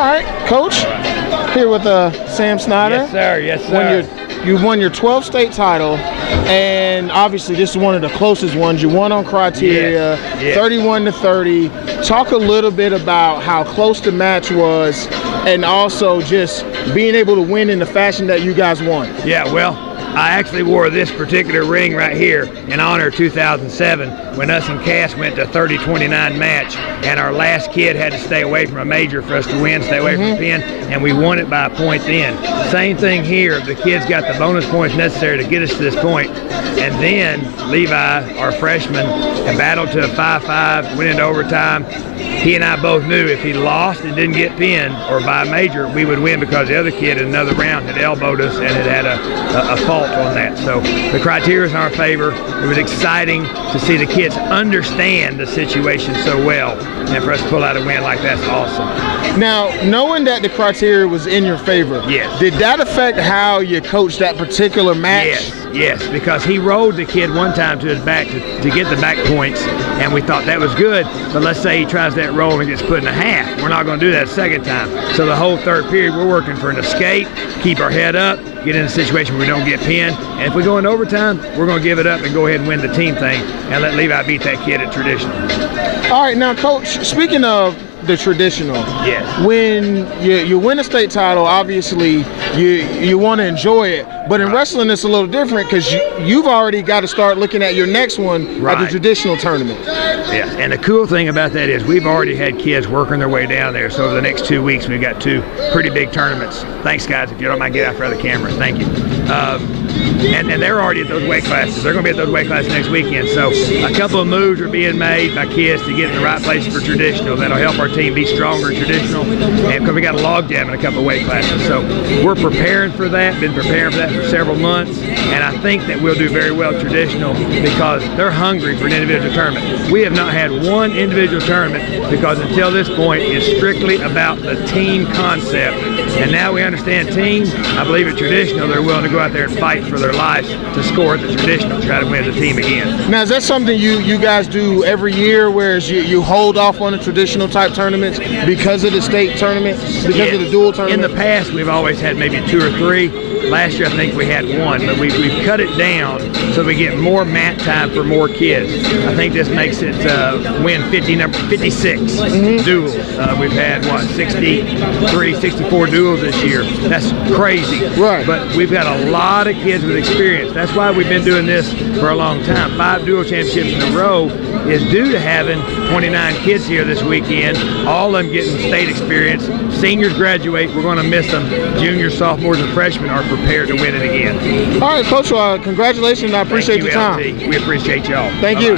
right, Coach, here with Sam Snider. Yes, sir. Yes, sir. You won your 12th state title, and obviously this is one of the closest ones. You won on criteria, 31-30. Talk a little bit about how close the match was, and also just being able to win in the fashion that you guys won. Yeah, well, I actually wore this particular ring right here in honor of 2007 when us and Cass went to 30-29 match, and our last kid had to stay away from a major for us to win, stay away from the pin, and we won it by a point then. Same thing here. The kids got the bonus points necessary to get us to this point, and then Levi, our freshman, had battled to a 5-5, went into overtime. He and I both knew if he lost and didn't get pinned or by a major, we would win because the other kid in another round had elbowed us and had a fault on that. So the criteria is in our favor. It was exciting to see the kids understand the situation so well, and for us to pull out a win like that's awesome. Now, knowing that the criteria was in your favor, yes, did that affect how you coached that particular match? Yes, because he rolled the kid one time to his back to get the back points, and we thought that was good, but let's say he tries that roll and gets put in a half. We're not going to do that a second time. So the whole third period, we're working for an escape, keep our head up, get in a situation where we don't get pinned, and if we go into overtime, we're going to give it up and go ahead and win the team thing and let Levi beat that kid at traditional. All right, now, Coach, speaking of the traditional, yes, when you win a state title, obviously you want to enjoy it, but in wrestling it's a little different because you've already got to start looking at your next one at the traditional tournament. Yes, and the cool thing about that is we've already had kids working their way down there, so over the next 2 weeks we've got 2 pretty big tournaments. Thanks, guys. If you don't mind, get out for the camera. Thank you. And they're already at those weight classes. They're going to be at those weight classes next weekend. So a couple of moves are being made by kids to get in the right place for traditional. That'll help our team be stronger in traditional, and because we got a log jam in a couple of weight classes. So we're preparing for that, been preparing for that for several months, and I think that we'll do very well traditional because they're hungry for an individual tournament. We have not had one individual tournament because until this point it's strictly about the team concept, and now we understand team. I believe at traditional they're willing to go out there and fight for their lives to score at the traditional, try to win the team again. Now, is that something you guys do every year, whereas you hold off on the traditional type tournaments because of the state tournament, because of the dual tournament? In the past, we've always had maybe 2 or 3. Last year, I think we had 1, but we've cut it down so we get more mat time for more kids. I think this makes it win 56 duels. We've had, what, 63, 64 duels this year. That's crazy. Right. But we've got a lot of kids with experience. That's why we've been doing this for a long time. 5 dual championships in a row is due to having 29 kids here this weekend, all of them getting state experience. Seniors graduate, we're going to miss them. Juniors, sophomores, and freshmen are prepared to win it again. All right, Coach, congratulations. I appreciate your time. LT. We appreciate y'all. Thank you.